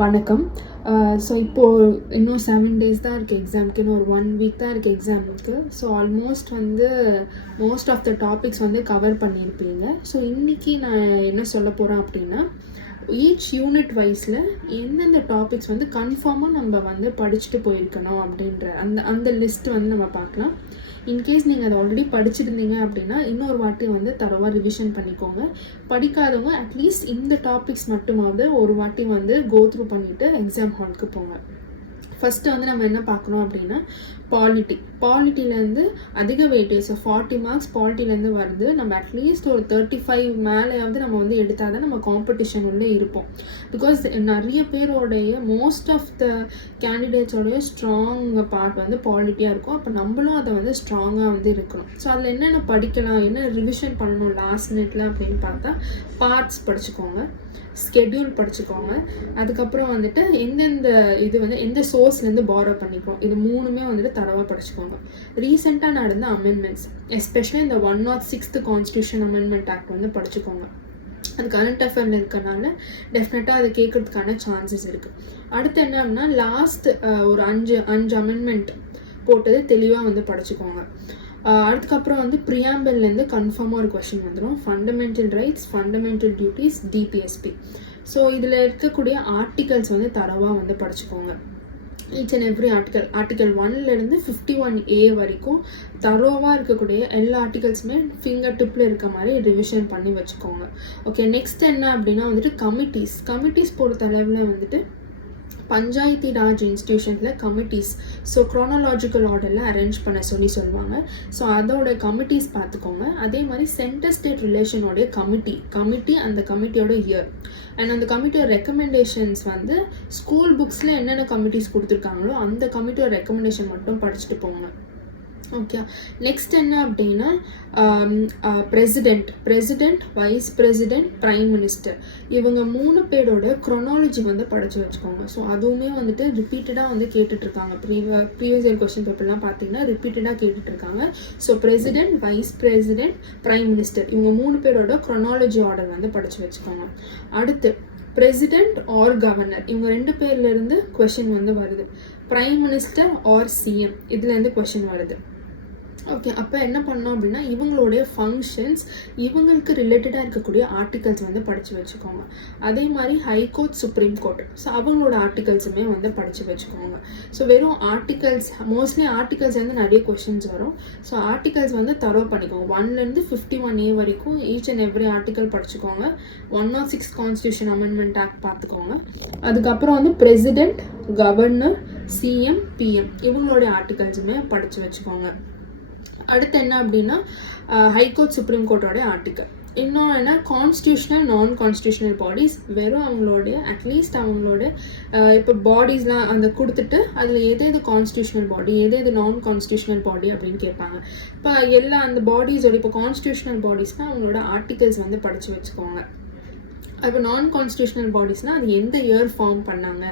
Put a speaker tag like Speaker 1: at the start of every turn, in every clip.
Speaker 1: வணக்கம். ஸோ இப்போது இன்னும் செவன் டேஸ் தான் இருக்குது எக்ஸாமுக்கு இன்னும் ஒரு ஒன் வீக் தான் இருக்குது எக்ஸாமுக்கு ஸோ ஆல்மோஸ்ட் வந்து மோஸ்ட் ஆஃப் த டாபிக்ஸ் வந்து கவர் பண்ணியிருப்பீங்க ஸோ இன்றைக்கி நான் என்ன சொல்ல போகிறேன் அப்படின்னா ஈச் யூனிட் வைஸில் எந்தெந்த டாபிக்ஸ் வந்து கன்ஃபார்மாக நம்ம வந்து படிச்சுட்டு போயிருக்கணும் அப்படின்ற அந்த அந்த லிஸ்ட் வந்து நம்ம பார்க்கலாம். இன்கேஸ் நீங்கள் அதை ஆல்ரெடி படிச்சிருந்தீங்க அப்படின்னா இன்னொரு வாட்டி வந்து தரவாக ரிவிஷன் பண்ணிக்கோங்க. படிக்காதவங்க அட்லீஸ்ட் இந்த டாபிக்ஸ் மட்டுமாவது ஒரு வாட்டி வந்து கோ த்ரூ பண்ணிவிட்டு எக்ஸாம் ஹாலுக்கு போங்க. ஃபஸ்ட்டு வந்து நம்ம என்ன பார்க்கணும் அப்படின்னா பாலிட்டி பாலிட்டிலேருந்து அதிக வெயிட்டேஜ் ஃபார்ட்டி மார்க்ஸ் பாலிட்டிலேருந்து வருது. நம்ம அட்லீஸ்ட் ஒரு தேர்ட்டி ஃபைவ் மேலேயாவது நம்ம வந்து எடுத்தால் தான் நம்ம காம்படிஷன் உள்ளே இருப்போம். பிகாஸ் நிறைய பேரோடைய மோஸ்ட் ஆஃப் த கேண்டிடேட்ஸோடைய ஸ்ட்ராங் பார்ட் வந்து பாலிட்டியாக இருக்கும். அப்போ நம்மளும் அதை வந்து ஸ்ட்ராங்காக வந்து இருக்கணும். ஸோ அதில் என்னென்ன படிக்கலாம் என்ன ரிவிஷன் பண்ணணும் லாஸ்ட் மினிட்ல அப்படின்னு பார்த்தா பார்ட்ஸ் படிச்சுக்கோங்க ஸ்கெட்யூல் படிச்சுக்கோங்க. அதுக்கப்புறம் வந்துட்டு எந்தெந்த இது வந்து எந்த சோர்ஸ்லேருந்து பாரோ பண்ணிக்கிறோம். இது மூணுமே வந்துட்டு தரவாக படிச்சுக்கோங்க. ரீசெண்டாக நடந்த அமெண்ட்மெண்ட்ஸ் எஸ்பெஷலி இந்த one nought sixth constitution amendment act வந்து படிச்சுக்கோங்க. அது கரண்ட் அஃபேரில் இருக்கனால டெஃபினட்டாக அது கேட்கறதுக்கான சான்சஸ் இருக்குது அடுத்து என்ன அப்படின்னா லாஸ்ட் ஒரு அஞ்சு அஞ்சு அமெண்ட்மெண்ட் போட்டது தெளிவாக வந்து படிச்சுக்கோங்க. அதுக்கப்புறம் வந்து ப்ரியாம்பிள்லேருந்து கன்ஃபார்மாக ஒரு கொஷின் வந்துடும் fundamental rights fundamental duties DPSP so இதில் இருக்கக்கூடிய ஆர்டிகல்ஸ் வந்து தரவாக வந்து படிச்சுக்கோங்க. Each and every article article ஒன்லேருந்து ஃபிஃப்டி ஒன் ஏ வரைக்கும் தரோவாக இருக்கக்கூடிய எல்லா ஆர்டிகல்ஸுமே ஃபிங்கர் டிப்பில் இருக்க மாதிரி ரிவிஷன் பண்ணி வச்சுக்கோங்க. ஓகே நெக்ஸ்ட் என்ன அப்படின்னா வந்துட்டு கமிட்டிஸ் கமிட்டிஸ் பொறுத்த அளவில் வந்துட்டு பஞ்சாயத்தி ராஜ் இன்ஸ்டியூஷனில் கமிட்டிஸ் ஸோ க்ரோனாலாஜிக்கல் ஆர்டரில் அரேஞ்ச் பண்ண சொல்லி சொல்லுவாங்க. ஸோ அதோட கமிட்டிஸ் பார்த்துக்கோங்க. அதே மாதிரி சென்டர் ஸ்டேட் ரிலேஷனோடைய கமிட்டி கமிட்டி அந்த கமிட்டியோட இயர் அண்ட் அந்த கமிட்டியோட ரெக்கமெண்டேஷன்ஸ் வந்து ஸ்கூல் புக்ஸில் என்னென்ன கமிட்டிஸ் கொடுத்துருக்காங்களோ அந்த கமிட்டியோட ரெக்கமெண்டேஷன் மட்டும் படிச்சுட்டு போங்க. ஓகே நெக்ஸ்ட் என்ன அப்படின்னா president president vice president prime minister இவங்க மூணு பேரோட க்ரொனாலஜி வந்து படித்து வச்சுக்கோங்க. ஸோ அதுவுமே வந்துட்டு ரிப்பீட்டடாக வந்து கேட்டுட்ருக்காங்க. ப்ரீவ ப்ரீவியஸ் இயர் கொஸ்டின் பேப்பர்லாம் பார்த்தீங்கன்னா ரிப்பீட்டடாக கேட்டுட்ருக்காங்க. So president vice president prime minister இவங்க மூணு பேரோட க்ரொனாலஜி ஆர்டர் வந்து படித்து வச்சுக்கோங்க. அடுத்து பிரசிடெண்ட் ஆர் கவர்னர் இவங்க ரெண்டு பேர்லேருந்து கொஷின் வந்து வருது. ப்ரைம் மினிஸ்டர் ஆர் சிஎம் இதுலேருந்து கொஷின் வருது. ஓகே அப்போ என்ன பண்ணோம் அப்படின்னா இவங்களுடைய ஃபங்க்ஷன்ஸ் இவங்களுக்கு ரிலேட்டடாக இருக்கக்கூடிய ஆர்டிகல்ஸ் வந்து படித்து வச்சுக்கோங்க. அதே மாதிரி ஹைகோர்ட் சுப்ரீம் கோர்ட் ஸோ அவங்களோட ஆர்டிகல்ஸுமே வந்து படித்து வச்சுக்கோங்க. ஸோ வெறும் ஆர்டிகல்ஸ் மோஸ்ட்லி ஆர்டிகல்ஸ் வந்து நிறைய கொஷின்ஸ் வரும். ஸோ ஆர்டிகல்ஸ் வந்து தரோ பண்ணிக்கோங்க. ஒன்லேருந்து ஃபிஃப்டி ஒன் ஏ வரைக்கும் ஈச் அண்ட் எவ்ரி ஆர்டிகல் படிச்சுக்கோங்க. One nought six constitution amendment act பார்த்துக்கோங்க. அதுக்கப்புறம் வந்து பிரசிடெண்ட் கவர்னர் சிஎம் பிஎம் இவங்களுடைய ஆர்டிகல்ஸுமே படித்து வச்சுக்கோங்க. அடுத்து என்ன அப்படின்னா ஹைகோர்ட் சுப்ரீம் கோர்ட்டோடைய ஆர்டிக்கல் இன்னொன்று என்ன? கான்ஸ்டியூஷனல் நான் கான்ஸ்டியூஷனல் பாடிஸ் வெறும் அவங்களுடைய அட்லீஸ்ட் அவங்களோட இப்போ பாடிஸ்லாம் அந்த கொடுத்துட்டு அதில் எது எது கான்ஸ்டியூஷனல் பாடி எது எது நான் கான்ஸ்டியூஷனல் பாடி அப்படின்னு கேட்பாங்க. இப்போ எல்லா அந்த பாடிஸோட இப்போ கான்ஸ்டியூஷனல் பாடிஸ்னால் அவங்களோட ஆர்டிகல்ஸ் வந்து படித்து வச்சுக்கோங்க இப்போ நான் கான்ஸ்டியூஷனல் பாடிஸ்னால் அது எந்த இயர் ஃபார்ம் பண்ணாங்க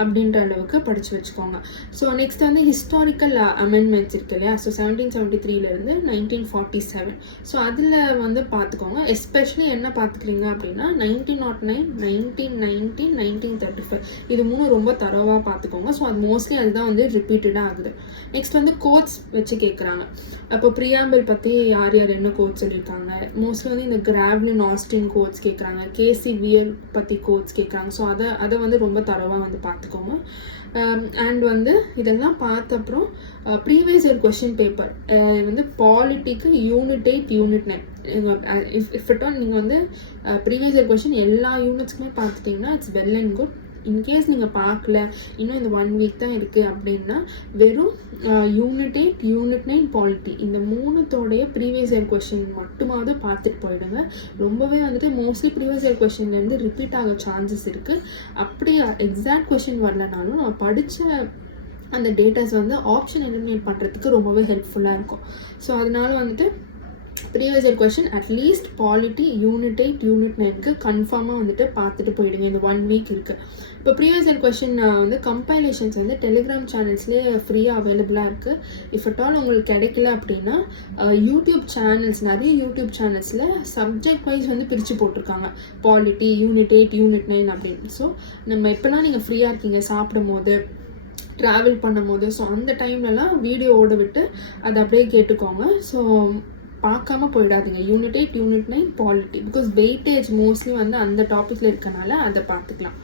Speaker 1: அப்படின்ற அளவுக்கு படித்து வச்சுக்கோங்க. ஸோ நெக்ஸ்ட் வந்து ஹிஸ்டாரிக்கல் அமெண்ட்மெண்ட்ஸ் இருக்கு இல்லையா? ஸோ செவன்டீன் செவன்ட்டி த்ரீலேருந்து நைன்டீன் ஃபார்ட்டி செவன் ஸோ அதில் வந்து பார்த்துக்கோங்க எஸ்பெஷலி என்ன பார்த்துக்கிறீங்க அப்படின்னா nineteen nought nine nineteen nineteen nineteen thirty five இது மூணு ரொம்ப தரவாக பார்த்துக்கோங்க ஸோ அது மோஸ்ட்லி அதுதான் வந்து ரிப்பீட்டடாக ஆகுது. நெக்ஸ்ட் வந்து கோட்ஸ் வச்சு கேட்குறாங்க அப்போ ப்ரியாம்பிள் பற்றி யார் யார் என்ன கோட்ஸ் சொல்லியிருக்காங்க மோஸ்ட்லி வந்து இந்த கிராவ்லின் ஆஸ்டின் கோட்ஸ் கேட்குறாங்க கேசி வியர் பற்றி கோட்ஸ் கேட்குறாங்க. ஸோ அதை அதை வந்து ரொம்ப தரவாக வந்து பார்த்துக்கோங்க. Um, அண்ட் வந்து இதெல்லாம் பார்த்த அப்புறம் ப்ரீவியஸ் இயர் கொஷின் பேப்பர் வந்து பாலிட்டிக்கு unit eight unit nine if if it all நீங்கள் வந்து ப்ரீவியஸ் இயர் கொஷின் எல்லா யூனிட்ஸ்க்குமே பார்த்துட்டிங்கன்னா it's well and good in case நீங்கள் பார்க்கல இன்னும் இந்த ஒன் வீக் தான் இருக்குது அப்படின்னா வெறும் unit eight unit nine polity இந்த மூணுத்தோடைய ப்ரீவியஸ் இயர் கொஷின் மட்டுமாவது பார்த்துட்டு போயிடுங்க. ரொம்பவே வந்துட்டு மோஸ்ட்லி ப்ரீவியஸ் இயர் கொஷின்லேருந்து ரிப்பீட் ஆக சான்சஸ் இருக்குது அப்படி எக்ஸாக்ட் கொஷின் வரலனாலும் நம்ம படித்த அந்த டேட்டாஸ் வந்து ஆப்ஷன் எலிமினேட் பண்ணுறதுக்கு ரொம்பவே ஹெல்ப்ஃபுல்லாக இருக்கும். ஸோ அதனால வந்துட்டு previous year question at least polity unit eight unit நைனுக்கு கன்ஃபார்மாக வந்துட்டு பார்த்துட்டு போயிடுங்க. இந்த ஒன் வீக் இருக்குது இப்போ ப்ரீவியஸ் இயர் கொஷின் வந்து கம்பைலேஷன்ஸ் வந்து டெலிகிராம் சேனல்ஸ்லேயே ஃப்ரீயாக அவைலபிளாக இருக்குது இஃப் அட் ஆல் உங்களுக்கு கிடைக்கல அப்படின்னா யூடியூப் சேனல்ஸ் நிறைய யூடியூப் சேனல்ஸில் சப்ஜெக்ட் வைஸ் வந்து பிரித்து போட்டிருக்காங்க. Polity unit eight unit nine அப்படின்னு. ஸோ நம்ம எப்போல்லாம் நீங்கள் ஃப்ரீயாக இருக்கீங்க சாப்பிடும் போது ட்ராவல் பண்ணும்போது ஸோ அந்த டைம்லலாம் வீடியோ ஓட விட்டு அதை அப்படியே கேட்டுக்கோங்க. ஸோ பார்க்காம போயிடாதீங்க. Unit eight unit nine polity because weightage mostly வந்து அந்த டாப்பிக்கில் இருக்கனால அதை பார்த்துக்கலாம்.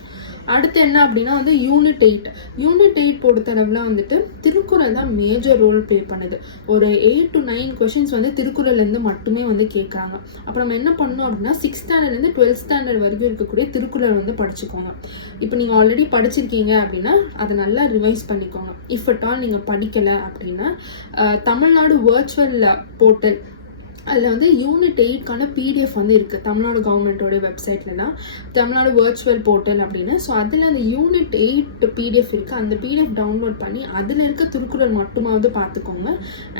Speaker 1: அடுத்து என்ன அப்படின்னா வந்து யூனிட் எயிட் யூனிட் எயிட் பொறுத்தளவில் வந்துட்டு திருக்குறள் தான் மேஜர் ரோல் ப்ளே பண்ணுது. ஒரு எயிட் டு நைன் கொஷின்ஸ் வந்து திருக்குறள்லேருந்து மட்டுமே வந்து கேட்குறாங்க அப்புறம் நம்ம என்ன பண்ணோம் அப்படின்னா சிக்ஸ் ஸ்டாண்டர்ட்லேருந்து டுவெல்த் ஸ்டாண்டர்ட் வரைக்கும் இருக்கக்கூடிய திருக்குறள் வந்து படிச்சுக்கோங்க. இப்போ நீங்கள் ஆல்ரெடி படிச்சிருக்கீங்க அப்படின்னா அதை நல்லா ரிவைஸ் பண்ணிக்கோங்க. இஃப் அட் ஆல் நீங்கள் படிக்கலை அப்படின்னா தமிழ்நாடு வர்ச்சுவல் போர்ட்டல் அதில் வந்து யூனிட் எயிட்கான பிடிஎஃப் வந்து இருக்குது தமிழ்நாடு கவர்மெண்ட்டோடைய வெப்சைட்லலாம் தமிழ்நாடு வர்ச்சுவல் போர்ட்டல் அப்படின்னு. ஸோ அதில் அந்த யூனிட் எயிட் பிடிஎஃப் இருக்குது அந்த பிடிஎஃப் டவுன்லோட் பண்ணி அதில் இருக்க திருக்குறள் மட்டுமாவது பார்த்துக்கோங்க.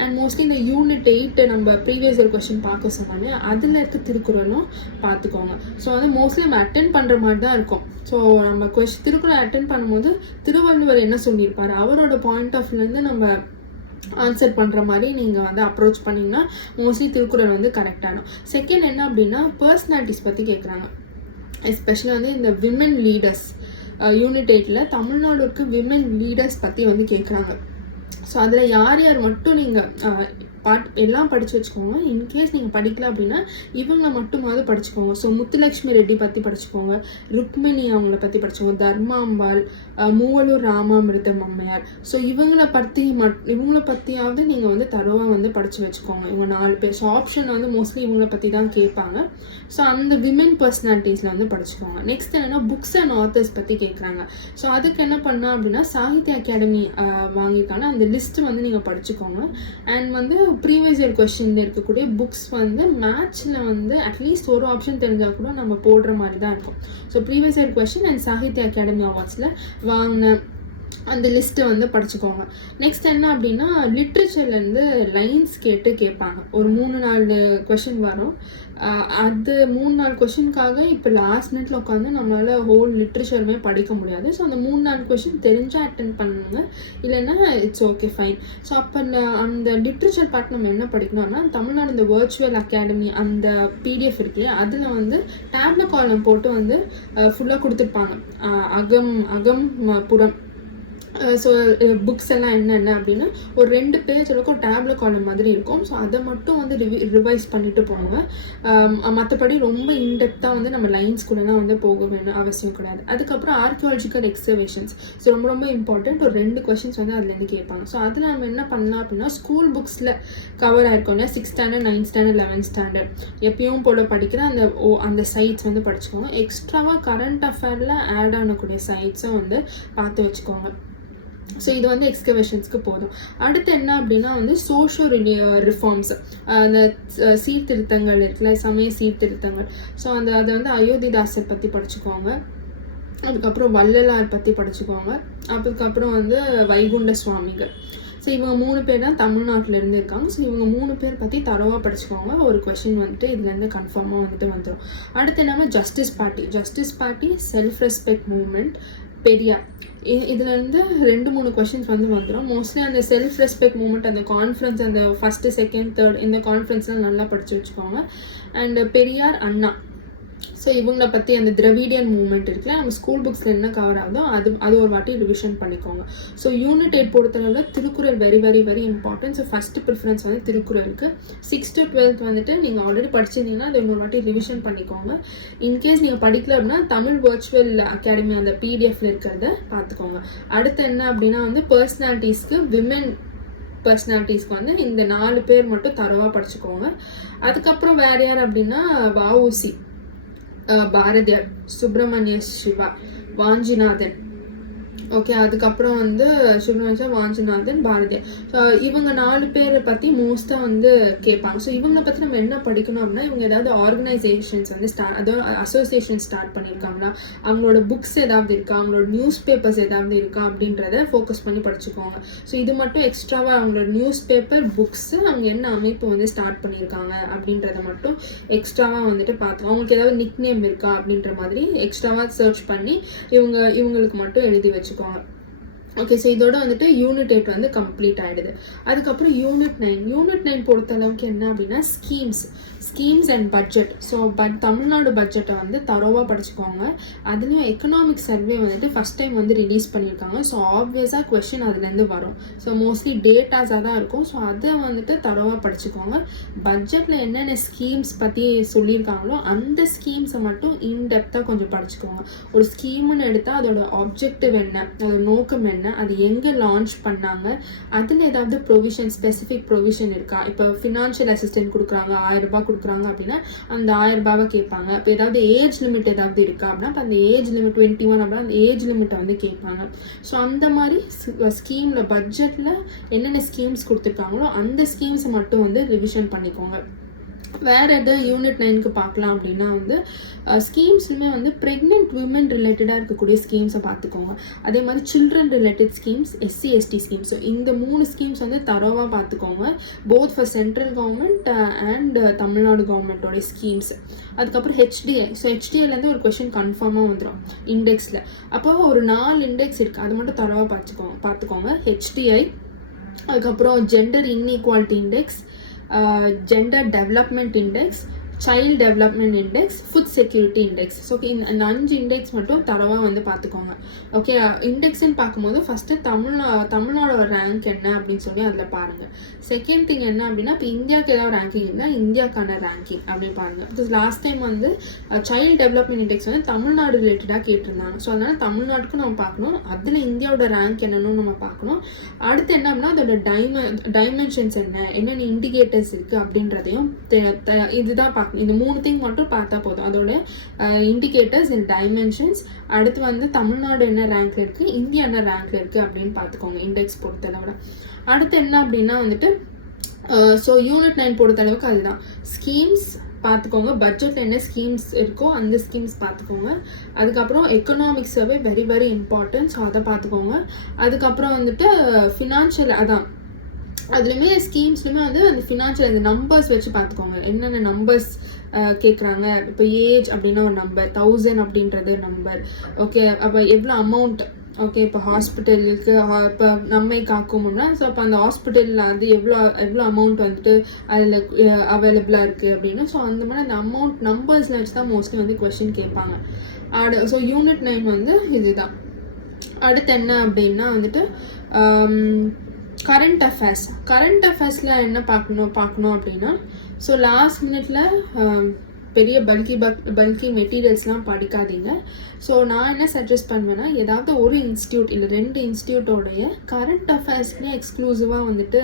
Speaker 1: அண்ட் மோஸ்ட்லி இந்த யூனிட் எயிட் நம்ம ப்ரீவியஸ் இயர் கொஸ்டின் பார்க்க சொன்னாலே அதில் இருக்க திருக்குறளும் பார்த்துக்கோங்க. ஸோ வந்து மோஸ்ட்லி நம்ம அட்டென்ட் பண்ணுற மாதிரி தான் இருக்கும். ஸோ நம்ம கொஷ் திருக்குறள் அட்டென்ட் பண்ணும்போது திருவள்ளுவர் என்ன சொல்லியிருப்பார்? அவரோட பாயிண்ட் ஆஃப் வியூலேருந்து நம்ம ஆன்சர் பண்ணுற மாதிரி நீங்கள் வந்து அப்ரோச் பண்ணிங்கன்னா மோஸ்ட்லி திருக்குறள் வந்து கரெக்டாகும் செகண்ட் என்ன அப்படின்னா பர்சனாலிட்டிஸ் பற்றி கேட்குறாங்க எஸ்பெஷலி வந்து இந்த விமன் லீடர்ஸ் யூனிட் எயிட்டில் தமிழ்நாடு இருக்க விமன் லீடர்ஸ் பற்றி வந்து கேட்குறாங்க ஸோ அதில் யார் யார் மட்டும் நீங்கள் பாட் எல்லாம் படித்து வச்சுக்கோங்க. இன்கேஸ் நீங்கள் படிக்கல அப்படின்னா இவங்களை மட்டுமாவது படிச்சுக்கோங்க. ஸோ முத்துலட்சுமி ரெட்டி பற்றி படிச்சுக்கோங்க. ருக்மிணி அவங்கள பற்றி படிச்சுக்கோங்க. தர்மாம்பாள் மூவலூர் ராமாமிருதம் அம்மையார். ஸோ இவங்களை பற்றி மட் இவங்கள பற்றியாவது நீங்கள் வந்து தரோவாக வந்து படித்து வச்சுக்கோங்க. இவங்க நாலு பேர். ஸோ ஆப்ஷன் வந்து மோஸ்ட்லி இவங்கள பற்றி தான் கேட்பாங்க. ஸோ அந்த விமன் பர்சனாலிட்டிஸில் வந்து படிச்சுக்கோங்க. நெக்ஸ்ட் என்னென்னா புக்ஸ் அண்ட் ஆத்தர்ஸ் பற்றி கேட்குறாங்க ஸோ அதுக்கு என்ன பண்ணால் அப்படின்னா சாகித்ய அகாடமி வாங்கியிருக்காங்க. அந்த லிஸ்ட்டு வந்து நீங்கள் படிச்சுக்கோங்க. அண்ட் வந்து ப்ரீவியஸ் இயர் கொஸ்டின்ல இருக்கக்கூடிய புக்ஸ் வந்து மேட்ச்சில் வந்து அட்லீஸ்ட் ஒரு ஆப்ஷன் தெரிஞ்சால் கூட நம்ம போடுற மாதிரி தான் இருக்கும். So previous year question and Sahitya Akademi அவார்ட்ஸில் வாங்கின அந்த லிஸ்ட்டை வந்து படிச்சுக்கோங்க. நெக்ஸ்ட் என்ன அப்படின்னா லிட்ரேச்சர்லேருந்து லைன்ஸ் கேட்டு கேட்பாங்க. ஒரு மூணு நாலு கொஷின் வரும். அது மூணு நாலு கொஷினுக்காக இப்போ லாஸ்ட் மினிட்ல உட்காந்து நம்மளால் ஹோல் லிட்ரேச்சருமே படிக்க முடியாது. ஸோ அந்த மூணு நாலு கொஷின் தெரிஞ்சால் அட்டன் பண்ணுங்க. இல்லைன்னா இட்ஸ் ஓகே ஃபைன் ஸோ அப்போ அந்த அந்த லிட்ரேச்சர் பார்ட் நம்ம என்ன படிக்கணும்னா தமிழ்நாடு இந்த வர்ச்சுவல் அகாடமி அந்த பிடிஎஃப் இருக்கு இல்லையா அதில் வந்து டேப்லெட் காலம் போட்டு வந்து ஃபுல்லாக கொடுத்துருப்பாங்க. அகம் அகம் புறம். ஸோ புக்ஸ் எல்லாம் என்னென்ன அப்படின்னா ஒரு ரெண்டு பேஜ் இருக்கும் டேப்ல காலம் மாதிரி இருக்கும். ஸோ அதை மட்டும் வந்து ரிவி ரிவைஸ் பண்ணிட்டு போங்க. மற்றபடி ரொம்ப இன்டெப்த்தாக வந்து நம்ம லைன்ஸ் கூடலாம் வந்து போக வேணும் அவசியம் கிடையாது. அதுக்கப்புறம் ஆர்கியாலஜிக்கல் எக்ஸவேஷன்ஸ் ஸோ ரொம்ப ரொம்ப இம்பார்ட்டன்ட் ஒரு ரெண்டு கொஷின்ஸ் வந்து அதுலேருந்து கேட்பாங்க. ஸோ அதில் நம்ம என்ன பண்ணலாம் அப்படின்னா ஸ்கூல் புக்ஸில் cover ஆயிருக்கோம்ல six standard ninth standard eleventh standard எப்பயும் போல படிக்கிற அந்த ஓ அந்த சைட்ஸ் வந்து படிச்சுக்கோங்க. எக்ஸ்ட்ராவாக கரண்ட் அஃபேரில் ஆட் ஆனக்கூடிய சைட்ஸும் வந்து பார்த்து வச்சுக்கோங்க. ஸோ இது வந்து எக்ஸ்கவேஷன்ஸ்க்கு போதும். அடுத்து என்ன அப்படின்னா வந்து சோஷியோ ரிஃபார்ம்ஸ் uh, அந்த சீர்திருத்தங்கள் இருக்குல்ல சமய சீர்திருத்தங்கள். ஸோ அந்த அதை வந்து அயோத்திதாசர் பற்றி படிச்சுக்கோங்க அதுக்கப்புறம் வள்ளலார் பற்றி படிச்சுக்கோங்க அதுக்கப்புறம் வந்து வைகுண்ட சுவாமிகள். ஸோ இவங்க மூணு பேர் தான் தமிழ்நாட்டில் இருந்து இருக்காங்க. ஸோ இவங்க மூணு பேர் பற்றி தரவாக படிச்சுக்கோங்க ஒரு கொஷின் வந்துட்டு இதுலேருந்து கன்ஃபார்மாக வந்துட்டு வந்துடும் அடுத்து என்னன்னா justice party justice party self respect movement Periyar இதில் இருந்து ரெண்டு மூணு கொஷின்ஸ் வந்து வந்துடும் மோஸ்ட்லி அந்த செல்ஃப் ரெஸ்பெக்ட் மூமெண்ட் அந்த கான்ஃபரன்ஸ் அந்த ஃபஸ்ட்டு செகண்ட் தேர்ட் இந்த கான்ஃபரன்ஸ்லாம் நல்லா படித்து வச்சுக்கோங்க. அண்ட் பெரியார் அண்ணா. ஸோ இவங்களை பற்றி அந்த திராவிடியன் மூமெண்ட் இருக்குல்ல நம்ம ஸ்கூல் புக்ஸில் என்ன கவர் ஆகுதோ அது அது ஒரு வாட்டி ரிவிஷன் பண்ணிக்கோங்க. ஸோ யூனிட் எயிட் பொறுத்தளவில் Thirukkural very very very important so first preference வந்து திருக்குறளுக்கு. சிக்ஸ் டு டுவெல்த் வந்துட்டு நீங்கள் ஆல்ரெடி படிச்சிருந்தீங்கன்னா அதை இன்னொரு வாட்டி ரிவிஷன் பண்ணிக்கோங்க. இன்கேஸ் நீங்கள் படிக்கல அப்படின்னா தமிழ் வர்ச்சுவல் அகாடமி அந்த பிடிஎஃப்ல இருக்கிறத பார்த்துக்கோங்க. அடுத்து என்ன அப்படின்னா வந்து பர்சனாலிட்டிஸ்க்கு விமென் பர்சனாலிட்டிஸ்க்கு வந்து இந்த நாலு பேர் மட்டும் தரவாக படிச்சுக்கோங்க. அதுக்கப்புறம் வேறு யார் அப்படின்னா வஉசி பாரதியார் சுப்பிரமணிய சிவா வாஞ்சிநாதன். ஓகே அதுக்கப்புறம் வந்து சுப்ரமணியம் வாஞ்சிநாதன் பாரதியார் ஸோ இவங்க நாலு பேரை பற்றி மோஸ்ட்டாக வந்து கேட்பாங்க. ஸோ இவங்களை பற்றி நம்ம என்ன படிக்கணும் அப்படின்னா இவங்க ஏதாவது ஆர்கனைசேஷன்ஸ் வந்து ஸ்டார்ட் அதாவது அசோசியேஷன் ஸ்டார்ட் பண்ணியிருக்காங்கன்னா அவங்களோட புக்ஸ் ஏதாவது இருக்கா அவங்களோட நியூஸ் பேப்பர்ஸ் ஏதாவது இருக்கா அப்படின்றத ஃபோக்கஸ் பண்ணி படிச்சுக்கோங்க ஸோ இது மட்டும் எக்ஸ்ட்ராவாக அவங்களோட நியூஸ் பேப்பர் புக்ஸு அவங்க என்ன அமைப்பு வந்து ஸ்டார்ட் பண்ணியிருக்காங்க அப்படின்றத மட்டும் எக்ஸ்ட்ராவாக வந்துட்டு பார்த்து அவங்களுக்கு ஏதாவது நிக் நேம் இருக்கா அப்படின்ற மாதிரி எக்ஸ்ட்ராவாக சர்ச் பண்ணி இவங்க இவங்களுக்கு மட்டும் எழுதி வச்சுக்கோங்க. ஓகே ஸோ இதோட வந்துட்டு யூனிட் எயிட் வந்து கம்ப்ளீட் ஆகிடுது அதுக்கப்புறம் யூனிட் நைன் யூனிட் நைன் பொறுத்த அளவுக்கு என்ன அப்படின்னா schemes schemes and budget so but Tamil Nadu பட்ஜெட்டை வந்து தரோவாக படிச்சுக்கோங்க. அதுலேயும் எக்கனாமிக் சர்வே வந்துட்டு ஃபஸ்ட் டைம் வந்து ரிலீஸ் பண்ணியிருக்காங்க. ஸோ ஆப்வியஸாக கொஷின் அதுலேருந்து வரும். ஸோ மோஸ்ட்லி டேட்டாஸாக தான் இருக்கும். ஸோ அதை வந்துட்டு தரோவாக படிச்சுக்கோங்க. பட்ஜெட்டில் என்னென்ன ஸ்கீம்ஸ் பற்றி சொல்லியிருக்காங்களோ அந்த ஸ்கீம்ஸை மட்டும் இன்டெப்த்தாக கொஞ்சம் படிச்சுக்கோங்க. ஒரு ஸ்கீம்னு எடுத்தால் அதோட ஆப்ஜெக்டிவ் என்ன? அதோட நோக்கம் என்ன? அது எங்கே லான்ச் பண்ணாங்க? அதில் ஏதாவது ப்ரொவிஷன் ஸ்பெசிஃபிக் ப்ரொவிஷன் இருக்கா? இப்போ ஃபினான்ஷியல் அசிஸ்டன்ட் கொடுக்குறாங்க ஆயிரம் ரூபாய் கொடுக்குறாங்க அப்படின்னா அந்த ஆயிரம் ரூபாவை கேட்பாங்க. இப்போ ஏதாவது ஏஜ் லிமிட் ஏதாவது இருக்கா அப்படின்னா அந்த ஏஜ் லிமிட் டுவெண்ட்டி ஒன் அப்படின்னா அந்த ஏஜ் லிமிட்டை வந்து கேட்பாங்க. ஸோ அந்த மாதிரி ஸ்கீமில் பட்ஜெட்டில் என்னென்ன ஸ்கீம்ஸ் கொடுத்துருக்காங்களோ அந்த ஸ்கீம்ஸை மட்டும் வந்து ரிவிஷன் பண்ணிக்கோங்க. வேறு எது யூனிட் நைனுக்கு பார்க்கலாம் அப்படின்னா வந்து ஸ்கீம்ஸ்லுமே வந்து ப்ரெக்னென்ட் விமன் ரிலேட்டடாக இருக்கக்கூடிய ஸ்கீம்ஸை பார்த்துக்கோங்க. அதே மாதிரி children related schemes SC ST schemes so இந்த மூணு ஸ்கீம்ஸ் வந்து தரோவாக பார்த்துக்கோங்க. Both for central government and Tamil Nadu கவர்மெண்ட்டோடைய schemes அதுக்கப்புறம் ஹெச்டிஐ ஸோ ஹெச்டிஐலேருந்து ஒரு கொஷின் கன்ஃபார்மாக வந்துடும் இண்டெக்ஸில் அப்போ ஒரு நாலு இண்டெக்ஸ் இருக்குது அது மட்டும் தரோவாக பார்த்துக்கோங்க. பார்த்துக்கோங்க ஹெச்டிஐ அதுக்கப்புறம் gender inequality index gender development index child development index food security index so இந்த அஞ்சு இண்டெக்ஸ் மட்டும் தரவாக வந்து பார்த்துக்கோங்க ஓகே இண்டெக்ஸ்ன்னு பார்க்கும்போது ஃபஸ்ட்டு தமிழ்நா தமிழ்நாடோட ரேங்க் என்ன அப்படின்னு சொல்லி அதில் பாருங்கள் செகண்ட் திங் என்ன அப்படின்னா இப்போ இந்தியாவுக்கு ஏதாவது ரேங்கிங் இருந்தால் இந்தியாவுக்கான ரேங்கிங் அப்படின்னு பாருங்கள் பிகாஸ் லாஸ்ட் டைம் வந்து சைல்டு டெவலப்மெண்ட் இண்டெக்ஸ் வந்து தமிழ்நாடு ரிலேட்டடாக கேட்டிருந்தாங்க. ஸோ அதனால் தமிழ்நாட்டுக்கு நம்ம பார்க்கணும் அதில் இந்தியாவோட ரேங்க் என்னன்னு நம்ம பார்க்கணும் அடுத்து என்ன அப்படின்னா அதோட டைம டைமென்ஷன்ஸ் என்ன என்னென்ன இண்டிகேட்டர்ஸ் இருக்குது அப்படின்றதையும் இதுதான் பார்க்கணும் இந்த மூணு திங் மட்டும் பார்த்தா போதும். அதோட இண்டிகேட்டர்ஸ் அண்ட் டைமென்ஷன்ஸ் அடுத்து வந்து தமிழ்நாடு என்ன ரேங்க்ல இருக்குது இந்தியா என்ன ரேங்க்ல இருக்குது அப்படின்னு பார்த்துக்கோங்க இண்டெக்ஸ் பொறுத்தளவில். அடுத்து என்ன அப்படின்னா வந்துட்டு ஸோ யூனிட் நைன் பொறுத்தளவுக்கு அதுதான். ஸ்கீம்ஸ் பார்த்துக்கோங்க பட்ஜெட்டில் என்ன ஸ்கீம்ஸ் இருக்கோ அந்த ஸ்கீம்ஸ் பார்த்துக்கோங்க. அதுக்கப்புறம் economic survey very very important so அதை பார்த்துக்கோங்க. அதுக்கப்புறம் வந்துட்டு ஃபினான்ஷியல் அதான் அதுலேயுமே ஸ்கீம்ஸ்லையுமே வந்து அந்த ஃபினான்ஷியல் அந்த நம்பர்ஸ் வச்சு பார்த்துக்கோங்க. என்னென்ன நம்பர்ஸ் கேட்குறாங்க இப்போ ஏஜ் அப்படின்னா ஒரு நம்பர் தௌசண்ட் அப்படின்றது நம்பர் ஓகே அப்போ எவ்வளோ அமௌண்ட் ஓகே இப்போ ஹாஸ்பிட்டலுக்கு இப்போ நம்மை காக்கும்னா ஸோ அப்போ அந்த ஹாஸ்பிட்டலில் வந்து எவ்வளோ எவ்வளோ அமௌண்ட் வந்துட்டு அதில் அவைலபிளாக இருக்குது அப்படின்னு. ஸோ அந்த மாதிரி அந்த அமௌண்ட் நம்பர்ஸில் வச்சு தான் மோஸ்ட்லி வந்து கொஷின் கேட்பாங்க. அடு ஸோ யூனிட் நைன் வந்து இதுதான். அடுத்து என்ன அப்படின்னா வந்துட்டு கரண்ட் அஃபேர்ஸ் கரண்ட் அஃபேர்ஸில் என்ன பார்க்கணும் பார்க்கணும் அப்படின்னா ஸோ லாஸ்ட் மினிட்ல பெரிய பல்கி பக் பல்கி மெட்டீரியல்ஸ்லாம் படிக்காதீங்க. ஸோ நான் என்ன சஜஸ்ட் பண்ணுவேன்னா ஏதாவது ஒரு இன்ஸ்டியூட் இல்லை ரெண்டு இன்ஸ்டியூட்டோடைய கரண்ட் அஃபேர்ஸ்க்குனே எக்ஸ்க்ளூசிவாக வந்துட்டு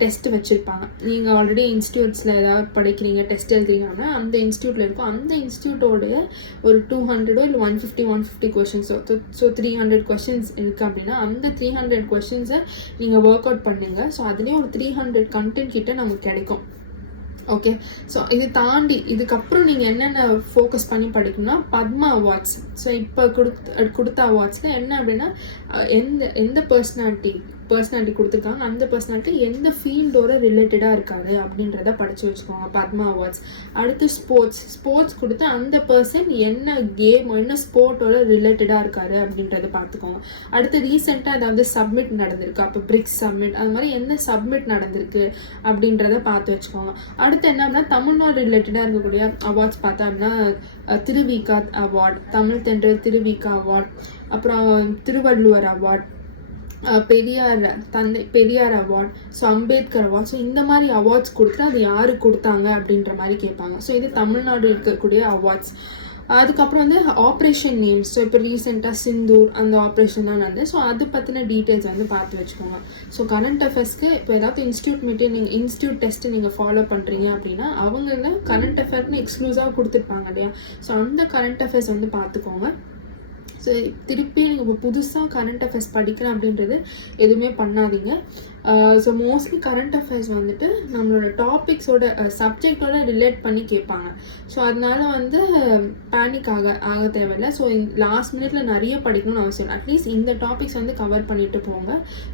Speaker 1: டெஸ்ட் வச்சுருப்பாங்க. நீங்கள் ஆல்ரெடி இன்ஸ்டியூட்ஸில் ஏதாவது படிக்கிறீங்க டெஸ்ட் எழுதுறீங்கன்னா அந்த இன்ஸ்டியூட்டில் இருக்கும். அந்த இன்ஸ்டியூட்டோடைய ஒரு டூ ஹண்ட்ரடோ இல்லை ஒன் ஃபிஃப்டி ஒன் ஃபிஃப்டி கொஷின்ஸோ ஸோ த்ரீ ஹண்ட்ரட் கொஷின்ஸ் இருக்குது அப்படின்னா அந்த த்ரீ ஹண்ட்ரட் கொஷின்ஸை நீங்கள் ஒர்க் அவுட் பண்ணுங்கள் ஸோ அதுலேயும் ஒரு த்ரீ ஹண்ட்ரட் கண்டென்ட் கிட்ட நமக்கு கிடைக்கும். ஓகே ஸோ இது தாண்டி இதுக்கப்புறம் நீங்கள் என்னென்ன ஃபோக்கஸ் பண்ணி படிக்கணும்னா பத்மா அவார்ட்ஸ் ஸோ இப்போ கொடுத்த கொடுத்த அவார்ட்ஸில் என்ன அப்படின்னா எந்த எந்த பர்சனாலிட்டி பர்சனாலிட்டி கொடுத்துருக்காங்க. அந்த பர்சனாலிட்டி எந்த ஃபீல்டோட ரிலேட்டடாக இருக்காரு அப்படின்றத படித்து வச்சுக்கோங்க. பத்மா அவார்ட்ஸ் அடுத்து ஸ்போர்ட்ஸ் ஸ்போர்ட்ஸ் கொடுத்து அந்த பர்சன் என்ன கேம் என்ன ஸ்போர்ட்டோட ரிலேட்டடாக இருக்காரு அப்படின்றத பார்த்துக்கோங்க. அடுத்து ரீசெண்டாக ஏதாவது சப்மிட் நடந்திருக்கு. அப்போ பிரிக்ஸ் சப்மிட் அது மாதிரி எந்த சப்மிட் நடந்திருக்கு அப்படின்றத பார்த்து வச்சுக்கோங்க. அடுத்து என்ன அப்படின்னா தமிழ்நாடு ரிலேட்டடாக இருக்கக்கூடிய அவார்ட்ஸ் பார்த்தா அப்படின்னா திருவிகா அவார்ட் தமிழ் தென்றல் திருவிகா அவார்ட் அப்புறம் திருவள்ளுவர் அவார்ட் பெரியார் தந்தை Periyar award so Ambedkar award so இந்த மாதிரி அவார்ட்ஸ் கொடுத்து அது யார் கொடுத்தாங்க அப்படின்ற மாதிரி கேட்பாங்க. ஸோ இது தமிழ்நாடு இருக்கக்கூடிய அவார்ட்ஸ் அதுக்கப்புறம் வந்து ஆப்ரேஷன் நேம்ஸ் ஸோ இப்போ ரீசெண்டாக சிந்தூர் அந்த ஆப்ரேஷன்லாம் நடந்து ஸோ அது பற்றின டீட்டெயில்ஸ் வந்து பார்த்து வச்சுக்கோங்க. ஸோ கரண்ட் அஃபேர்ஸ்க்கு இப்போ ஏதாவது இன்ஸ்டியூட் மீட்டிங் நீங்கள் இன்ஸ்டியூட் டெஸ்ட்டு நீங்கள் ஃபாலோ பண்ணுறீங்க அப்படின்னா அவங்கள கரண்ட் அஃபேர்ஸ்னு எக்ஸ்க்ளூசிவாக கொடுத்துருப்பாங்க இல்லையா? ஸோ அந்த கரண்ட் அஃபேர்ஸ் வந்து பார்த்துக்கோங்க. ஸோ திருப்பி நீங்கள் இப்போ புதுசாக கரண்ட் அஃபேர்ஸ் படிக்கிறேன் அப்படின்றது எதுவுமே பண்ணாதீங்க. ஸோ மோஸ்ட்லி கரண்ட் அஃபேர்ஸ் வந்துட்டு நம்மளோட டாபிக்ஸோட சப்ஜெக்டோட ரிலேட் பண்ணி கேட்பாங்க. ஸோ அதனால வந்து பேனிக் ஆக ஆக தேவையில்லை. ஸோ லாஸ்ட் மினிட்ல நிறைய படிக்கணும்னு அவசியம் அட்லீஸ்ட் இந்த டாபிக்ஸ் வந்து கவர் பண்ணிட்டு போங்க.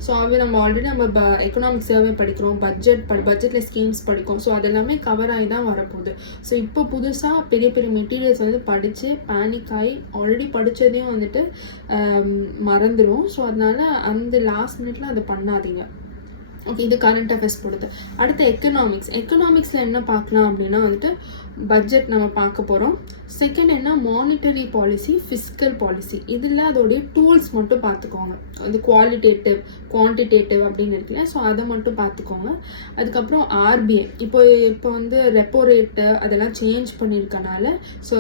Speaker 1: ஸோ அது நம்ம ஆல்ரெடி நம்ம ப எக்கனாமிக் சர்வே படிக்கிறோம் பட்ஜெட் ப பட்ஜெட்டில் ஸ்கீம்ஸ் படிக்கும். ஸோ அதெல்லாமே கவர் ஆகி தான் வரப்போகுது. ஸோ இப்போ புதுசாக பெரிய பெரிய மெட்டீரியல்ஸ் வந்து படித்து பேனிக் ஆகி ஆல்ரெடி படித்ததையும் வந்துட்டு மறந்துடும் ஸோ அதனால அந்த லாஸ்ட் மினிட்ல அதை பண்ணாதீங்க. ஓகே இது கரண்ட் அஃபேர்ஸ் பொறுத்து. அடுத்து எக்கனாமிக்ஸ் எக்கனாமிக்ஸில் என்ன பார்க்கலாம் அப்படின்னா வந்துட்டு பட்ஜெட் நம்ம பார்க்க போகிறோம் செகண்ட் என்ன? மானிட்டரி பாலிசி ஃபிஸ்கல் பாலிசி இதில் அதோடைய டூல்ஸ் மட்டும் பார்த்துக்கோங்க. அது குவாலிட்டேட்டிவ் குவான்டிடேட்டிவ் அப்படின்னு இருக்குல்ல ஸோ அதை மட்டும் பார்த்துக்கோங்க. அதுக்கப்புறம் ஆர்பிஐ இப்போ இப்போ வந்து ரெப்போ ரேட்டு அதெல்லாம் சேஞ்ச் பண்ணியிருக்கனால ஸோ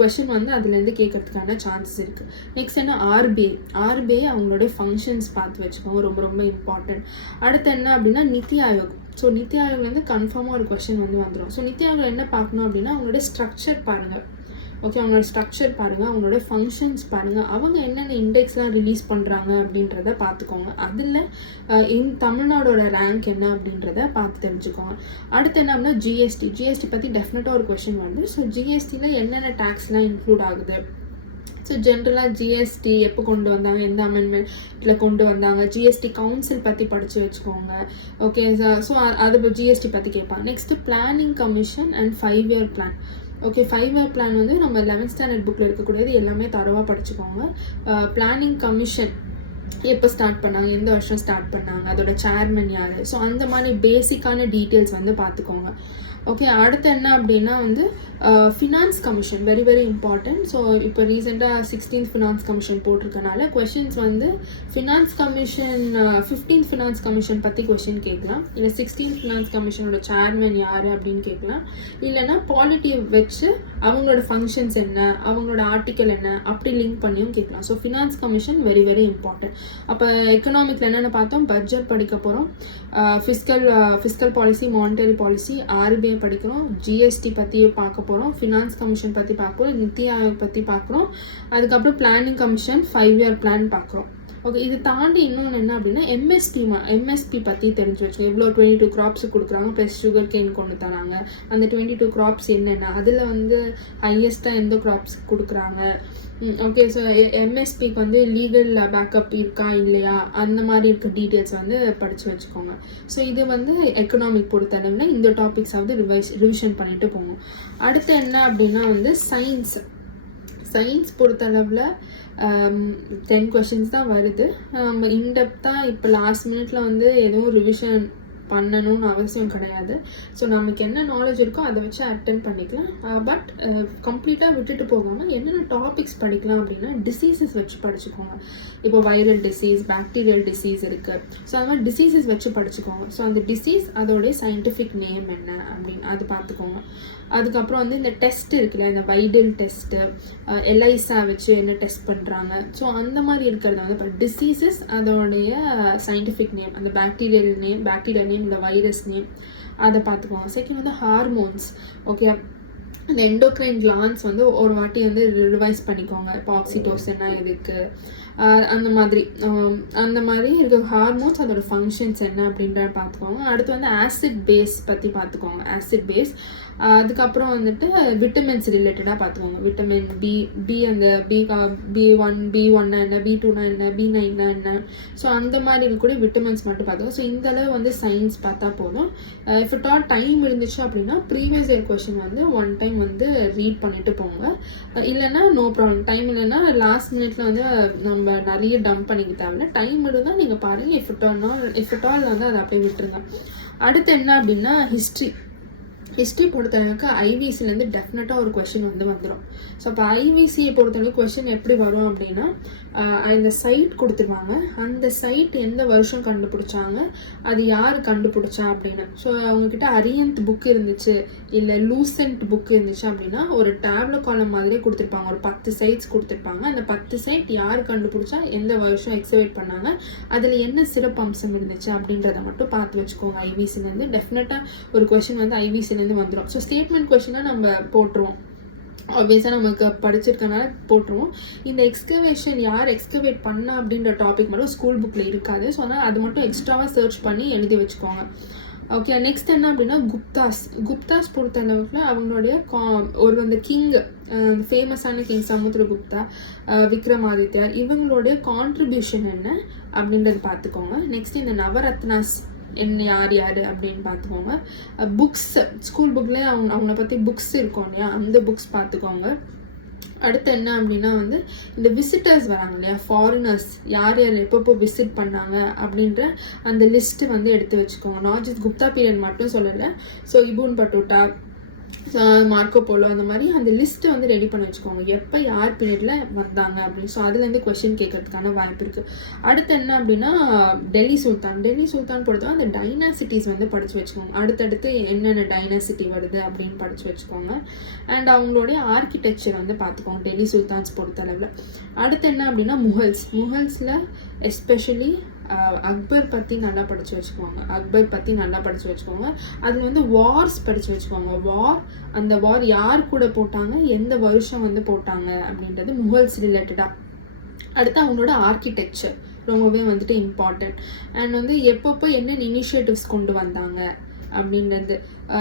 Speaker 1: கொஷின் வந்து அதுலேருந்து கேட்கறதுக்கான சான்சஸ் இருக்குது நெக்ஸ்ட் என்ன? ஆர்பிஐ ஆர்பிஐ அவங்களுடைய ஃபங்க்ஷன்ஸ் பார்த்து வச்சுக்கோங்க. ரொம்ப ரொம்ப இம்பார்ட்டன்ட் அடுத்து என்ன அப்படின்னா நித்தி ஆயோக். ஸோ நித்தி ஆயோக்லேருந்து கன்ஃபார்மாக ஒரு கொஷின் வந்து வந்துடும் ஸோ நித்தி ஆயோக் என்ன பார்க்கணும் அப்படின்னா அவங்களோட ஸ்ட்ரக்சர் பாருங்கள் ஓகே அவங்களோட ஸ்ட்ரக்சர் பாருங்கள் அவங்களோட ஃபங்க்ஷன்ஸ் பாருங்கள் அவங்க என்னென்ன இண்டெக்ஸ்லாம் ரிலீஸ் பண்ணுறாங்க அப்படின்றத பார்த்துக்கோங்க. அதில் இந் தமிழ்நாடோட ரேங்க் என்ன அப்படின்றத பார்த்து தெரிஞ்சுக்கோங்க. அடுத்து என்ன அப்படின்னா ஜிஎஸ்டி ஜிஎஸ்டி பற்றி டெஃபினட்டாக ஒரு கொஷின் வருது. ஸோ ஜிஎஸ்டியில் என்னென்ன டேக்ஸ்லாம் இன்க்ளூட் ஆகுது? ஸோ ஜென்ரலாக ஜிஎஸ்டி எப்போ கொண்டு வந்தாங்க? எந்த அமெண்ட்மெண்ட்டில் கொண்டு வந்தாங்க? ஜிஎஸ்டி கவுன்சில் பற்றி படித்து வச்சுக்கோங்க. ஓகே ஸோ அது ஜிஎஸ்டி பற்றி கேட்பாங்க. Next planning commission and five year plan okay five year plan வந்து நம்ம லெவன்த் ஸ்டாண்டர்ட் புக்கில் இருக்கக்கூடியது எல்லாமே தரவாக படிச்சுக்கோங்க. பிளானிங் கமிஷன் எப்போ ஸ்டார்ட் பண்ணாங்க? எந்த வருஷம் ஸ்டார்ட் பண்ணாங்க? அதோட சேர்மன் யார்? ஸோ அந்த மாதிரி பேசிக்கான டீட்டெயில்ஸ் வந்து பார்த்துக்கோங்க. ஓகே அடுத்து என்ன அப்படின்னா வந்து finance commission very very important so இப்போ ரீசெண்டாக சிக்ஸ்டீன்த் ஃபினான்ஸ் கமிஷன் போட்டிருக்கனால கொஷின்ஸ் வந்து finance commission fifteenth finance commission பற்றி கொஷின் கேட்கலாம். இல்லை சிக்ஸ்டீன்த் ஃபினான்ஸ் கமிஷனோட சேர்மேன் யார் அப்படின்னு கேட்கலாம். இல்லைனா பாலிட்டி வச்சு அவங்களோட ஃபங்க்ஷன்ஸ் என்ன அவங்களோட ஆர்டிக்கல் என்ன அப்படி லிங்க் பண்ணியும் கேட்கலாம். So finance commission very very important அப்போ எக்கனாமிக்கில் என்னென்ன பார்த்தோம்? பட்ஜெட் படிக்க போகிறோம் fiscal fiscal policy monetary policy RBI படிக்கிறோம் ஜிஎஸ்டி பற்றி பார்க்க போகிறோம் ஃபினான்ஸ் கமிஷன் பற்றி பார்க்குறோம் நித்தி ஆயோக் பற்றி பார்க்குறோம் அதுக்கப்புறம் planning commission five year plan பார்க்குறோம். ஓகே இது தாண்டி இன்னொன்று என்ன அப்படின்னா எம்எஸ்பி எம்எஸ்பி பற்றி தெரிஞ்சு வச்சுக்கோங்க. எவ்வளோ டுவெண்ட்டி டூ க்ராப்ஸ் கொடுக்குறாங்க ப்ளஸ் சுகர் கேன் கொண்டு தராங்க. அந்த டுவெண்ட்டி டூ க்ராப்ஸ் என்னென்ன அதில் வந்து ஹையஸ்ட்டாக எந்த க்ராப்ஸ் கொடுக்குறாங்க? ஓகே ஸோ எம்எஸ்பிக்கு வந்து லீகல் பேக்கப் இருக்கா இல்லையா? அந்த மாதிரி இருக்க டீட்டெயில்ஸ் வந்து படித்து வச்சுக்கோங்க. ஸோ இது வந்து எக்கனாமிக் பொறுத்தளவில் இந்த டாபிக்ஸாவது ரிவைஸ் ரிவிஷன் பண்ணிட்டு போகும் அடுத்து என்ன அப்படின்னா வந்து சயின்ஸ் சயின்ஸ் பொறுத்தளவில் டென் கொஷின்ஸ் தான் வருது. நம்ம இன்டெப்த்தாக இப்போ லாஸ்ட் மினிட்ல வந்து எதுவும் ரிவிஷன் பண்ணணும்னு அவசியம் கிடையாது. ஸோ நமக்கு என்ன நாலேஜ் இருக்கோ அதை வச்சு அட்டன் பண்ணிக்கலாம். பட் கம்ப்ளீட்டாக விட்டுட்டு போகாமல் என்னென்ன டாபிக்ஸ் படிக்கலாம் அப்படின்னா டிசீசஸ் வச்சு படிச்சுக்கோங்க. இப்போ வைரல் டிசீஸ் பாக்டீரியல் டிசீஸ் இருக்குது ஸோ அது மாதிரி டிசீசஸ் வச்சு படிச்சுக்கோங்க. ஸோ அந்த டிசீஸ் அதோடைய சயின்டிஃபிக் நேம் என்ன அப்படின்னு அது பார்த்துக்கோங்க. அதுக்கப்புறம் வந்து இந்த டெஸ்ட் இருக்குல்ல இந்த வைடல் டெஸ்ட்டு எல்ஐசா வச்சு என்ன டெஸ்ட் பண்ணுறாங்க ஸோ அந்த மாதிரி இருக்கிறத வந்து இப்போ டிசீசஸ் அதோடைய சயின்டிஃபிக் நேம் அந்த பாக்டீரியல் நேம் பாக்டீரியா நேம் இந்த வைரஸ் நேம் அதை பார்த்துக்குவாங்க. செகண்ட் வந்து ஹார்மோன்ஸ் ஓகே அந்த எண்டோக்ரைன் கிளான்ஸ் வந்து ஒரு வாட்டி வந்து ரிவைஸ் பண்ணிக்கோங்க. இப்போ ஆக்சிடோசனா எதுக்கு? அந்த மாதிரி. அந்த மாதிரி இருக்க ஹார்மோன்ஸ் அதோட ஃபங்க்ஷன்ஸ் என்ன அப்படின்றத பார்த்துக்கோங்க அடுத்து வந்து ஆசிட் பேஸ் பற்றி பார்த்துக்கோங்க ஆசிட் பேஸ் அதுக்கப்புறம் வந்துட்டு விட்டமின்ஸ் ரிலேட்டடாக பார்த்துக்கோங்க. விட்டமின் பி பி அந்த பி பி ஒன் பி ஒன்னா என்ன பி டூனா என்ன பி நைன்னா என்ன. ஸோ அந்த மாதிரி இருக்கக்கூடிய விட்டமின்ஸ் மட்டும் பார்த்துக்கோங்க. ஸோ இந்த அளவு வந்து சயின்ஸ் பார்த்தா போதும். இஃப் இட் ஆல் டைம் இருந்துச்சு அப்படின்னா ப்ரீவியஸ் இயர் கொஷின் வந்து ஒன் டைம் வந்து ரீட் பண்ணிட்டு போங்க. இல்லைன்னா நோ ப்ராப்ளம் டைம் இல்லைன்னா லாஸ்ட் மினிட்ல வந்து நம்ம நிறைய டம்ப் பண்ணிக்க தேவையில்ல. டைம் இருந்தால் நீங்கள் பாருங்கள் if it all if it all வந்து அதை அப்படியே விட்டுருங்க. அடுத்து என்ன அப்படின்னா ஹிஸ்ட்ரி ஹிஸ்ட்ரி பொறுத்தளவுக்கு ஐவிசிலேருந்து டெஃபினட்டாக ஒரு கொஷின் வந்து வந்துடும் ஸோ அப்போ ஐவிசியை பொறுத்தளவுக்கு கொஷின் எப்படி வரும் அப்படின்னா இந்த சைட் கொடுத்துருவாங்க. அந்த சைட் எந்த வருஷம் கண்டுபிடிச்சாங்க அது யார் கண்டுபிடிச்சா அப்படின்னு. ஸோ அவங்கக்கிட்ட அரியந்த் புக் இருந்துச்சு இல்லை லூசன்ட் புக் இருந்துச்சு அப்படின்னா ஒரு டேப்ல காலம் மாதிரியே கொடுத்துருப்பாங்க. ஒரு பத்து சைட்ஸ் கொடுத்துருப்பாங்க. அந்த பத்து சைட் யார் கண்டுபிடிச்சா எந்த வருஷம் எக்ஸிபிட் பண்ணாங்க அதில் என்ன சிறப்பு அம்சம் இருந்துச்சு அப்படின்றத மட்டும் பார்த்து வச்சுக்கோங்க. ஐவிசிலேருந்து டெஃபினட்டாக ஒரு கொஷின் வந்து ஐவிசிலேருந்து வந்துடும் ஸோ ஸ்டேட்மெண்ட் கொஷினாக நம்ம போட்டுருவோம். ஆப்வியஸாக நமக்கு படிச்சிருக்கனால போட்டுருவோம். இந்த எக்ஸ்கவேஷன் யார் எக்ஸ்கவேட் பண்ணா அப்படின்ற டாபிக் மட்டும் ஸ்கூல் புக்கில் இருக்காது. ஸோ அதனால் அது மட்டும் எக்ஸ்ட்ராவாக சர்ச் பண்ணி எழுதி வச்சுக்கோங்க. ஓகே நெக்ஸ்ட் என்ன அப்படின்னா குப்தாஸ். குப்தாஸ் பொறுத்த அளவுக்கு அவங்களுடைய கா ஒரு அந்த கிங் ஃபேமஸான கிங் சமுத்திர குப்தா விக்ரமாதித்யா இவங்களுடைய கான்ட்ரிபியூஷன் என்ன அப்படின்றது பார்த்துக்கோங்க. நெக்ஸ்ட் இந்த நவரத்னாஸ். என்ன யார் யார் அப்படின்னு பார்த்துக்கோங்க. புக்ஸ் ஸ்கூல் புக்லேயே அவங்க அவங்கள பற்றி புக்ஸ் இருக்கும் இல்லையா? அந்த புக்ஸ் பார்த்துக்கோங்க. அடுத்து என்ன அப்படின்னா வந்து இந்த விசிட்டர்ஸ் வராங்க இல்லையா? ஃபாரினர்ஸ் யார் யார் எப்பப்போ விசிட் பண்ணாங்க அப்படின்ற அந்த லிஸ்ட்டு வந்து எடுத்து வச்சுக்கோங்க. நாஜித் ஜஸ்ட் குப்தா பீரியட் மட்டும் சொல்லலை. So Ibn Battuta Marco Polo அந்த மாதிரி அந்த லிஸ்ட்டை வந்து ரெடி பண்ணி வச்சுக்கோங்க. எப்போ யார் பீரியடில் வந்தாங்க அப்படின்னு ஸோ அதுலேருந்து கொஷின் கேட்கறதுக்கான வாய்ப்பு இருக்குது அடுத்து என்ன அப்படின்னா டெல்லி சுல்தான். டெல்லி சுல்தான் பொறுத்தவரை அந்த டைனாசிட்டிஸ் வந்து படித்து வச்சுக்கோங்க. அடுத்தடுத்து என்னென்ன டைனாசிட்டி வருது அப்படின்னு படித்து வச்சுக்கோங்க. அண்ட் அவங்களுடைய ஆர்கிடெக்சர் வந்து பார்த்துக்கோங்க டெல்லி சுல்தான்ஸ் பொறுத்தளவில். அடுத்து என்ன அப்படின்னா முகல்ஸ். முகல்ஸில் எஸ்பெஷலி அக்பர் பற்றி நல்லா படித்து வச்சுக்கோங்க. அக்பர் பற்றி நல்லா படித்து வச்சுக்கோங்க. அது வந்து வார்ஸ் படித்து வச்சுக்கோங்க. வார் அந்த வார் யார் கூட போட்டாங்க? எந்த வருஷம் வந்து போட்டாங்க? அப்படின்றது முகல்ஸ் ரிலேட்டடாக அடுத்து அவங்களோட ஆர்கிடெக்சர் ரொம்பவே வந்துட்டு இம்பார்ட்டண்ட் அண்ட் வந்து எப்பப்போ என்னென்ன இனிஷியேட்டிவ்ஸ் கொண்டு வந்தாங்க? அப்படின்றது.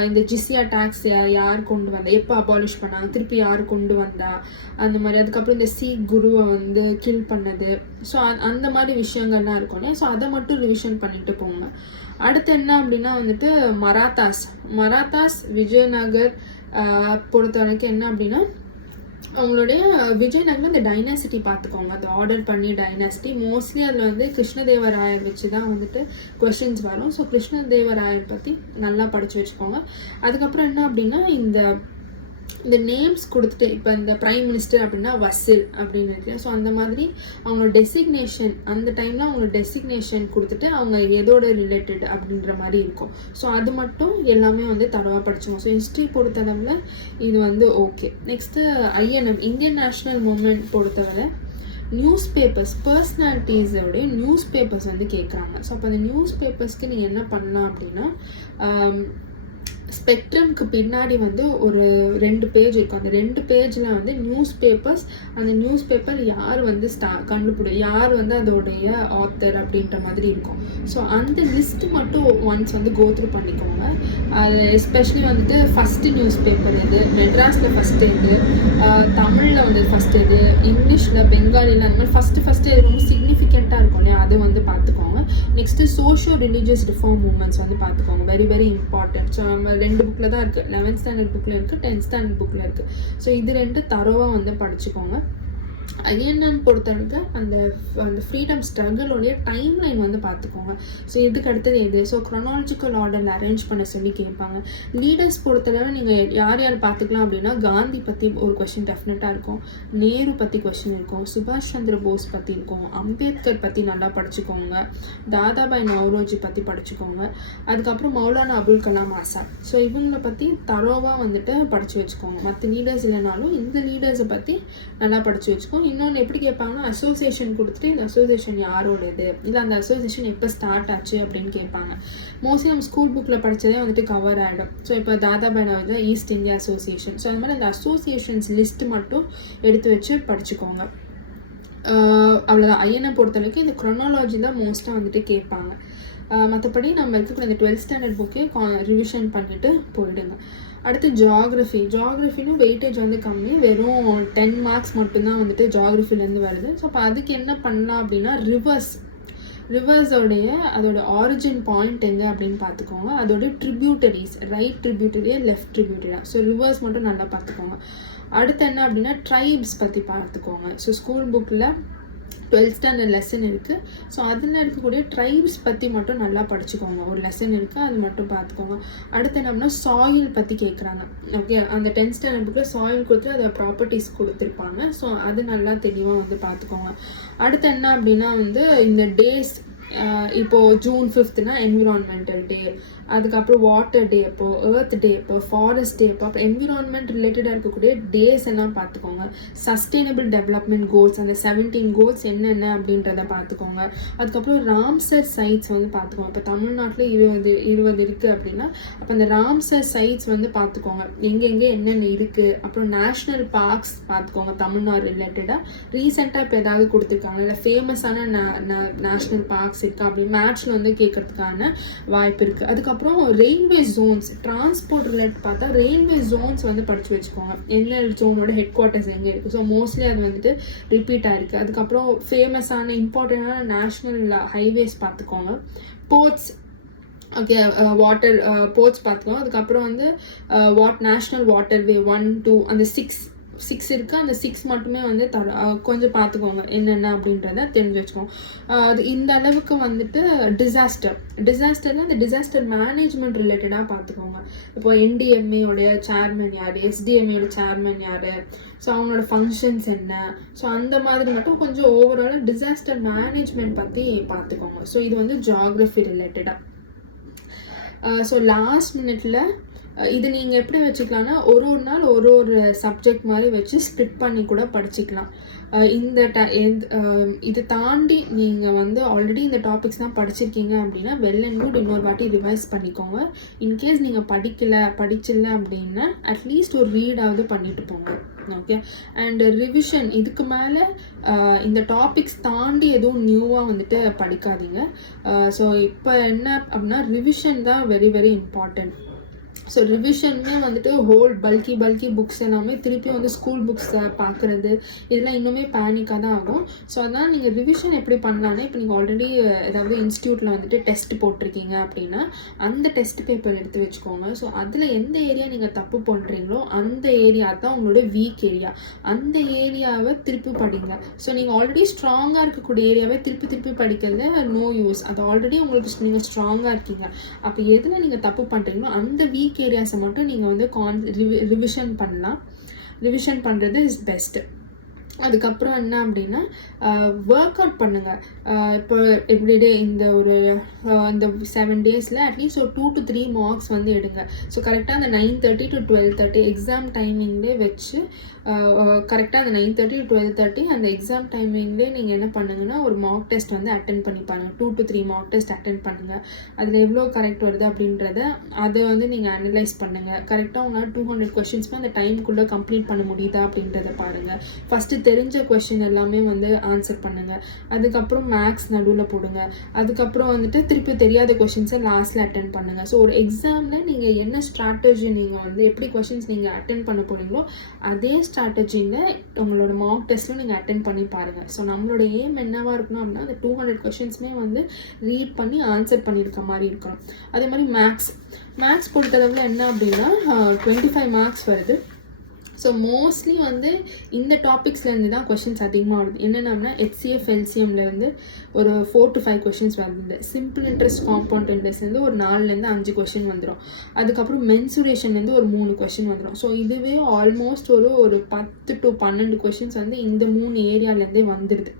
Speaker 1: இந்த ஜிஸ்யா டேக்ஸ் யார் கொண்டு வந்தா எப்போ அபாலிஷ் பண்ணாங்க திருப்பி யார் கொண்டு வந்தா அந்த மாதிரி. அதுக்கப்புறம் இந்த சி குருவை வந்து கில் பண்ணது. ஸோ அந்த மாதிரி விஷயங்கள்லாம் இருக்கும் ஸோ அதை மட்டும் ரிவிஷன் பண்ணிட்டு போங்க. அடுத்து என்ன அப்படின்னா வந்துட்டு மராத்தாஸ் மராத்தாஸ் விஜயநகர் பொறுத்த வரைக்கும் என்ன அப்படின்னா அவங்களுடைய விஜயநகரில் இந்த டைனாசிட்டி பார்த்துக்கோங்க. அது ஆர்டர் பண்ணி டைனாசிட்டி மோஸ்ட்லி அதில் வந்து கிருஷ்ணதேவராயர் வச்சு தான் வந்துட்டு கொஷின்ஸ் வரும். ஸோ கிருஷ்ணதேவராயர் பற்றி நல்லா படித்து வச்சுக்கோங்க. அதுக்கப்புறம் என்ன அப்படின்னா இந்த இந்த நேம்ஸ் கொடுத்துட்டு இப்போ இந்த ப்ரைம் மினிஸ்டர் அப்படின்னா வசில் அப்படின்னு இருக்கு ஸோ அந்த மாதிரி அவங்களோட டெசிக்னேஷன் அந்த டைமில் அவங்களோட டெசிக்னேஷன் கொடுத்துட்டு அவங்க எதோட ரிலேட்டட் அப்படின்ற மாதிரி இருக்கும். ஸோ அது மட்டும் எல்லாமே வந்து தரவாக படிச்சோம் ஸோ ஹிஸ்ட்ரி பொறுத்தளவில் இது வந்து okay next INM Indian national movement பொறுத்தவரை நியூஸ் பேப்பர்ஸ் பர்சனாலிட்டிஸோடைய நியூஸ் பேப்பர்ஸ் வந்து கேட்குறாங்க ஸோ அப்போ அந்த நியூஸ் பேப்பர்ஸ்க்கு நீங்கள் என்ன பண்ணலாம் அப்படின்னா um, ஸ்பெக்ட்ரம்க்கு பின்னாடி வந்து ஒரு ரெண்டு பேஜ் இருக்கும். அந்த ரெண்டு பேஜில் வந்து நியூஸ் பேப்பர்ஸ் அந்த நியூஸ் பேப்பர் யார் வந்து ஸ்டா கண்டுபிடி யார் வந்து அதோடைய ஆத்தர் அப்படின்ற மாதிரி இருக்கும். ஸோ அந்த லிஸ்ட் மட்டும் ஒன்ஸ் வந்து கோத்ரூ பண்ணிக்கோங்க. அது எஸ்பெஷலி வந்துட்டு ஃபஸ்ட்டு நியூஸ் பேப்பர் எது மெட்ராஸில் ஃபஸ்ட்டு எது தமிழில் ஃபஸ்ட் இது இங்கிலீஷில் பெங்காலியில் அந்த மாதிரி ஃபஸ்ட்டு ஃபஸ்ட்டு ரொம்ப சிக்னிஃபிகண்ட்டாக இருக்கும் இல்லையா அது வந்து பார்த்துக்கோங்க. Next socio religious reform movements வந்து பார்த்துக்கோங்க. வெரி வெரி இம்பார்ட்டன்ட் ஸோ நம்ம ரெண்டு புக்கில் தான் இருக்குது லெவன்த் ஸ்டாண்டர்ட் புக்கில் இருக்குது டென்த் ஸ்டாண்டர்ட் புக்கில் இருக்குது ஸோ இது ரெண்டு தரோவாக வந்து படிச்சுக்கோங்க. ஐஎன்என் பொறுத்தவரைக்கு அந்த அந்த ஃப்ரீடம் ஸ்ட்ரகிளோடைய டைம் லைன் வந்து பார்த்துக்கோங்க. ஸோ இதுக்கு அடுத்தது எது? ஸோ க்ரொனாலஜிக்கல் ஆர்டரில் அரேஞ்ச் பண்ண சொல்லி கேட்பாங்க. லீடர்ஸ் பொறுத்தளவு நீங்கள் யார் யார் பார்த்துக்கலாம் அப்படின்னா காந்தி பற்றி ஒரு கொஷின் டெஃபினட்டாக இருக்கும். நேரு பற்றி கொஷின் இருக்கும். சுபாஷ் சந்திர போஸ் பற்றி இருக்கும். அம்பேத்கர் பற்றி நல்லா படிச்சுக்கோங்க. தாதாபாய் நவ்ரோஜி பற்றி படிச்சுக்கோங்க. அதுக்கப்புறம் மௌலானா அபுல் கலாம் ஆசாத். ஸோ இவங்களை பற்றி தரோவாக வந்துட்டு படித்து வச்சுக்கோங்க. மற்ற லீடர்ஸ் இல்லைனாலும் இந்த லீடர்ஸை பற்றி நல்லா படித்து வச்சுக்கோங்க இன்னொன்று எப்படி கேட்பாங்கன்னா அசோசியேஷன் கொடுத்துட்டு இந்த அசோசியேஷன் யாரோட இது இல்லை அந்த அசோசியேஷன் எப்போ ஸ்டார்ட் ஆச்சு அப்படின்னு கேட்பாங்க மோஸ்ட்லி நம்ம ஸ்கூல் புக்கில் படித்ததே வந்துட்டு கவர் ஆகிடும் ஸோ இப்போ தாதாபாய் வந்து ஈஸ்ட் இந்தியா அசோசியேஷன் ஸோ அந்த மாதிரி அந்த அசோசியேஷன்ஸ் லிஸ்ட் மட்டும் எடுத்து வச்சு படிச்சுக்கோங்க. அவ்வளோதான் ஐயனை பொறுத்தளவுக்கு இந்த க்ரொனாலஜி தான் மோஸ்ட்டாக வந்துட்டு கேட்பாங்க மற்றபடி நம்ம இருக்கக்கூடிய இந்த டுவெல்த் ஸ்டாண்டர்ட் புக்கே ரிவிஷன் பண்ணிவிட்டு போயிடுங்க. அடுத்து ஜாகிரஃபி ஜாகிரஃபினும் வெயிட்டேஜ் வந்து கம்மி. வெறும் டென் மார்க்ஸ் மட்டும்தான் வந்துட்டு ஜாகிரஃபிலேருந்து வருது. ஸோ அப்போ அதுக்கு என்ன பண்ணலாம் அப்படின்னா ரிவர்ஸ் ரிவர்ஸோடைய அதோட ஆரிஜின் பாயிண்ட் எங்கே அப்படின்னு பார்த்துக்கோங்க. அதோட ட்ரிபியூட்டரிஸ் ரைட் ட்ரிபியூட்டரியா லெஃப்ட் ட்ரிபியூட்டரியா ஸோ ரிவர்ஸ் மட்டும் நல்லா பார்த்துக்கோங்க. அடுத்து என்ன அப்படின்னா ட்ரைப்ஸ் பற்றி பார்த்துக்கோங்க. ஸோ ஸ்கூல் புக்கில் டுவெல்த் ஸ்டாண்டர்ட் லெசன் இருக்குது ஸோ அதில் இருக்கக்கூடிய ட்ரைப்ஸ் பற்றி மட்டும் நல்லா படிச்சுக்கோங்க. ஒரு லெசன் இருக்குது அது மட்டும் பார்த்துக்கோங்க. அடுத்து என்ன அப்படின்னா சாயில் பற்றி கேட்குறாங்க ஓகே அந்த டென்த் ஸ்டாண்டர்ட் புக்கில் சாயில் கொடுத்து அதை ப்ராப்பர்ட்டிஸ் கொடுத்துருப்பாங்க. ஸோ அது நல்லா தெளிவாக வந்து பார்த்துக்கோங்க. அடுத்து என்ன அப்படின்னா வந்து இந்த டேஸ் இப்போது ஜூன் ஃபிஃப்த்னா என்விரான்மெண்டல் டே அதுக்கப்புறம் வாட்டர் டே அப்போ ஏர்த் டே அப்போ ஃபாரஸ்ட் டே அப்போ அப்புறம் என்விரான்மெண்ட் ரிலேட்டடாக இருக்கக்கூடிய டேஸ் எல்லாம் பார்த்துக்கோங்க. சஸ்டைனபிள் டெவலப்மெண்ட் கோல்ஸ் அந்த செவன்டீன் கோல்ஸ் என்னென்ன அப்படின்றத பார்த்துக்கோங்க. அதுக்கப்புறம் ராம்சர் சைட்ஸ் வந்து பார்த்துக்கோங்க. இப்போ தமிழ்நாட்டில் இருபது இருபது இருக்குது அப்படின்னா அப்போ அந்த ராம்சர் சைட்ஸ் வந்து பார்த்துக்கோங்க. எங்கெங்கே என்னென்ன இருக்குது அப்புறம் நேஷ்னல் பார்க்ஸ் பார்த்துக்கோங்க. தமிழ்நாடு ரிலேட்டடாக ரீசெண்டாக இப்போ ஏதாவது கொடுத்துருக்காங்க. இல்லை ஃபேமஸான நேஷ்னல் பார்க்ஸ் இருக்கா அப்படி மேட்ச்சில் வந்து கேட்கறதுக்கான வாய்ப்பு இருக்குது அதுக்கப்புறம் ரயில்வே ஜோன்ஸ் டிரான்ஸ்போர்ட் ரிலேட் பார்த்தா ரெயில்வே ஜோன்ஸ் வந்து படித்து வச்சுக்கோங்க. என்ன ஜோனோட ஹெட் குவார்ட்டர்ஸ் எங்கே இருக்குது ஸோ மோஸ்ட்லி அது வந்துட்டு ரிப்பீட் ஆகிருக்கு அதுக்கப்புறம் ஃபேமஸான இம்பார்ட்டண்டான நேஷ்னல் ஹைவேஸ் பார்த்துக்கோங்க. போர்ட்ஸ் ஓகே வாட்டர் போர்ட்ஸ் பார்த்துக்கோங்க. அதுக்கப்புறம் வந்து what national waterway one two அந்த சிக்ஸ் சிக்ஸ் இருக்குது அந்த சிக்ஸ் மட்டுமே வந்து தர கொஞ்சம் பார்த்துக்கோங்க என்னென்ன அப்படின்றத தெரிஞ்சு வச்சுக்கோங்க. அது இந்த அளவுக்கு வந்துட்டு டிசாஸ்டர் டிசாஸ்டர்னால் அந்த டிசாஸ்டர் மேனேஜ்மெண்ட் ரிலேட்டடாக பார்த்துக்கோங்க இப்போ என்டிஎம்ஏயோடைய சேர்மன் யார் எஸ்டிஎம்ஏயோட சேர்மன் யார் ஸோ அவங்களோட ஃபங்க்ஷன்ஸ் என்ன ஸோ அந்த மாதிரி மட்டும் கொஞ்சம் ஓவராலாக டிசாஸ்டர் மேனேஜ்மெண்ட் பற்றி பார்த்துக்கோங்க ஸோ இது வந்து ஜாகிரஃபி ரிலேட்டடாக ஸோ லாஸ்ட் மினிட்ல இது நீங்கள் எப்படி வச்சுக்கலாம்னா ஒரு ஒரு நாள் ஒரு ஒரு சப்ஜெக்ட் மாதிரி வச்சு ஸ்ப்ளிட் பண்ணி கூட படிச்சுக்கலாம். இந்த ட எந்த இது தாண்டி நீங்கள் வந்து ஆல்ரெடி இந்த டாபிக்ஸ் தான் படிச்சிருக்கீங்க அப்படின்னா வெல் அண்ட் குட் இன்னொரு வாட்டி ரிவைஸ் பண்ணிக்கோங்க. இன்கேஸ் நீங்கள் படிக்கலை படிச்சில்ல அப்படின்னா அட்லீஸ்ட் ஒரு ரீடாவது பண்ணிட்டு போங்க. ஓகே அண்ட் ரிவிஷன் இதுக்கு மேலே இந்த டாபிக்ஸ் தாண்டி எதுவும் நியூவாக வந்துட்டு படிக்காதீங்க. ஸோ இப்போ என்ன அப்படின்னா ரிவிஷன் தான் வெரி வெரி இம்பார்ட்டன்ட் ஸோ ரிவிஷனுமே வந்துட்டு ஹோல் பல்கி பல்கி புக்ஸ் எல்லாமே திருப்பி வந்து ஸ்கூல் புக்ஸை பார்க்குறது இதெல்லாம் இன்னுமே பேனிக்காக தான் ஆகும். ஸோ அதனால் நீங்கள் ரிவிஷன் எப்படி பண்ணலான்னா இப்போ நீங்கள் ஆல்ரெடி ஏதாவது இன்ஸ்டியூட்டில் வந்துட்டு டெஸ்ட் போட்டிருக்கீங்க அப்படின்னா அந்த டெஸ்ட் பேப்பர் எடுத்து வச்சுக்கோங்க. ஸோ அதில் எந்த ஏரியா நீங்கள் தப்பு பண்ணுறீங்களோ அந்த ஏரியா தான் உங்களோட வீக் ஏரியா அந்த ஏரியாவை திருப்பி படிங்க. ஸோ நீங்கள் ஆல்ரெடி ஸ்ட்ராங்காக இருக்கக்கூடிய ஏரியாவை திருப்பி திருப்பி படிக்கிறது நோ யூஸ் அது ஆல்ரெடி உங்களுக்கு நீங்கள் ஸ்ட்ராங்காக இருக்கீங்க. அப்போ எதில் நீங்கள் தப்பு பண்ணுறீங்களோ அந்த வீக் ஏரியாஸை மட்டும் நீங்கள் வந்து கான் ரிவி ரிவிஷன் பண்ணலாம். ரிவிஷன் பண்ணுறது இஸ் பெஸ்ட்டு அதுக்கப்புறம் என்ன அப்படின்னா ஒர்க் அவுட் பண்ணுங்கள் இப்போ எவ்ரிடே இந்த ஒரு இந்த செவன் டேஸில் அட்லீஸ்ட் ஒரு டூ டு த்ரீ மார்க்ஸ் வந்து எடுங்க. ஸோ கரெக்டாக அந்த nine thirty to twelve thirty exam டைமிங்லேயே வச்சு கரெக்டாக அந்த nine thirty to twelve thirty அந்த எக்ஸாம் டைமிங்லேயே நீங்கள் என்ன பண்ணுங்கன்னா ஒரு மார்க் டெஸ்ட் வந்து அட்டன் பண்ணி பாருங்கள் two to three mark test attend பண்ணுங்கள் அதில் எவ்வளோ கரெக்ட் வருது அப்படின்றத அதை வந்து நீங்கள் அனலைஸ் பண்ணுங்கள் கரெக்டாக உங்களால் டூ ஹண்ட்ரட் கொஷின்ஸ்மே அந்த டைமுக்குள்ளே கம்ப்ளீட் பண்ண முடியுதா அப்படின்றத பாருங்கள் ஃபஸ்ட்டு தெரிஞ்ச கொஷின் எல்லாமே வந்து ஆன்சர் பண்ணுங்கள் அதுக்கப்புறம் மேக்ஸ் நடுவில் போடுங்க. அதுக்கப்புறம் வந்துட்டு திருப்பி தெரியாத கொஷின்ஸை லாஸ்ட்டில் அட்டன் பண்ணுங்கள் ஸோ ஒரு எக்ஸாமில் நீங்கள் என்ன ஸ்ட்ராட்டஜி நீங்கள் வந்து எப்படி கொஷின்ஸ் நீங்கள் அட்டன் பண்ண போகிறீங்களோ அதே ஸ்ட்ராட்டஜியில் உங்களோட மார்க் டெஸ்ட்டும் நீங்கள் அட்டன் பண்ணி பாருங்கள் ஸோ நம்மளோட ஏம் என்னவாக இருக்கணும் அப்படின்னா அந்த டூ ஹண்ட்ரட் கொஷின்ஸுமே வந்து ரீட் பண்ணி ஆன்சர் பண்ணியிருக்க மாதிரி இருக்கணும். அதே மாதிரி மேக்ஸ் மேக்ஸ் பொறுத்தளவில் என்ன அப்படின்னா டுவெண்ட்டி ஃபைவ் மார்க்ஸ் வருது. ஸோ மோஸ்ட்லி வந்து இந்த டாபிக்ஸ்லேருந்து தான் கொஷின்ஸ் அதிகமாக வருது. என்னென்னா ஹெச்சிஎஃப் எல்சிஎம்லேருந்து ஒரு ஃபோர் டு ஃபைவ் கொஷின்ஸ் வருது சிம்பிள் இன்ட்ரெஸ்ட் காம்பவுண்ட் இன்ட்ரெஸ்ட்லேருந்து ஒரு நாலுலேருந்து அஞ்சு கொஷின் வந்துடும் அதுக்கப்புறம் மென்சுரேஷன்லேருந்து ஒரு மூணு கொஷின் வந்துடும் ஸோ இதுவே ஆல்மோஸ்ட் ஒரு ஒரு பத்து டு பன்னெண்டு கொஷின்ஸ் வந்து இந்த மூணு ஏரியாலேருந்தே வந்துடுது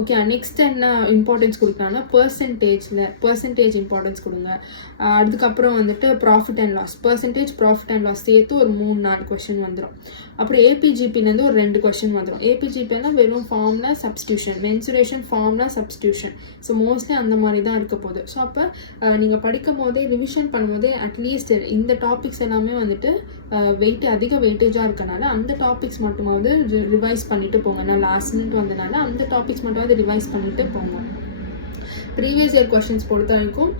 Speaker 1: ஓகே நெக்ஸ்ட் என்ன இம்பார்ட்டன்ஸ் கொடுக்கலாம்னா பர்சன்டேஜில் பர்சன்டேஜ் இம்பார்ட்டன்ஸ் கொடுங்க. அதுக்கப்புறம் வந்துட்டு profit and loss percentage profit and loss சேர்த்து ஒரு மூணு நாலு கொஷின் வந்துடும் அப்புறம் ஏபிஜிபிலேருந்து ஒரு ரெண்டு கொஷின் வந்துடும் ஏபிஜிபினா வெறும் ஃபார்ம்ல சப்ஸ்டியூஷன் மென்சுரேஷன் ஃபார்ம்னா சப்ஸ்டியூஷன் ஸோ மோஸ்ட்லி அந்த மாதிரி தான் இருக்க போகுது. ஸோ அப்போ நீங்கள் படிக்கும் போதே ரிவிஷன் பண்ணும்போதே அட்லீஸ்ட் இந்த டாபிக்ஸ் எல்லாமே வந்துட்டு வெயிட் அதிக வெயிட்டேஜாக இருக்கனால அந்த டாபிக்ஸ் மட்டுமாவது ரிவைஸ் பண்ணிட்டு போங்க. நான் லாஸ்ட் மினிட் வந்தனால அந்த டாபிக்ஸ் மட்டுமாவது ரிவைஸ் பண்ணிட்டு போங்க. ப்ரீவியஸ் இயர் கொஷின்ஸ் பொறுத்த வரைக்கும்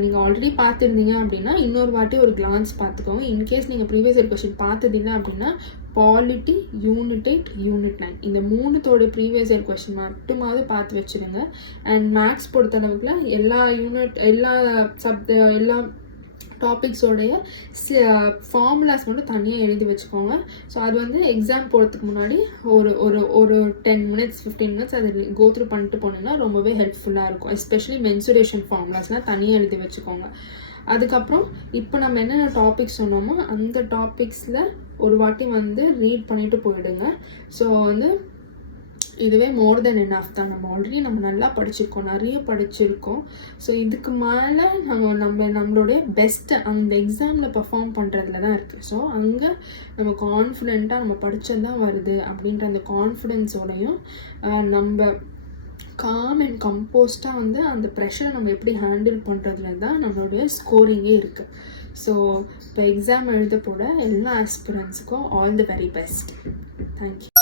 Speaker 1: நீங்கள் ஆல்ரெடி பார்த்துருந்தீங்க அப்படின்னா இன்னொரு வாட்டி ஒரு கிளான்ஸ் பார்த்துக்கோங்க. இன்கேஸ் நீங்கள் ப்ரீவியஸ் இயர் கொஷின் பார்த்ததில்ல அப்படின்னா polity unit eight unit nine இந்த மூணுத்தோட ப்ரீவியஸ் இயர் கொஷின் மட்டுமாவது பார்த்து வச்சுருங்க அண்ட் மேக்ஸ் பொறுத்தளவுக்குல எல்லா யூனிட் எல்லா சப்த எல்லா டாபிக்ஸோடைய ஃபார்முலாஸ் மட்டும் தனியாக எழுதி வச்சுக்கோங்க. ஸோ அது வந்து எக்ஸாம் போகிறதுக்கு முன்னாடி ஒரு ஒரு ஒரு டென் மினிட்ஸ் ஃபிஃப்டீன் மினிட்ஸ் அது கோ த்ரூ பண்ணிட்டு போனீங்கன்னா ரொம்பவே ஹெல்ப்ஃபுல்லாக இருக்கும். எஸ்பெஷலி மென்சுரேஷன் ஃபார்முலாஸ்லாம் தனியாக எழுதி வச்சுக்கோங்க. அதுக்கப்புறம் இப்போ நம்ம என்னென்ன டாபிக்ஸ் சொன்னோமோ அந்த டாபிக்ஸில் ஒரு வாட்டி வந்து ரீட் பண்ணிவிட்டு போயிடுங்க. ஸோ வந்து இதுவே மோர் தென் என்ஆஃப் தான் நம்ம ஆல்ரெடி நம்ம நல்லா படிச்சிருக்கோம். நிறைய படிச்சிருக்கோம். ஸோ இதுக்கு மேலே நம்ம நம்ம நம்மளுடைய பெஸ்ட்டு அந்த எக்ஸாமில் பர்ஃபார்ம் பண்ணுறதுல தான் இருக்குது ஸோ அங்கே நம்ம கான்ஃபிடெண்ட்டாக நம்ம படித்தது தான் வருது அப்படின்ற அந்த கான்ஃபிடென்ஸோடையும் நம்ம காம் அண்ட் கம்போஸ்டாக வந்து அந்த ப்ரெஷரை நம்ம எப்படி ஹேண்டில் பண்ணுறதுல தான் நம்மளுடைய ஸ்கோரிங்கே இருக்குது ஸோ இப்போ எக்ஸாம் எழுத போட எல்லா ஆஸ்பிரன்ஸுக்கும் all the very best thank you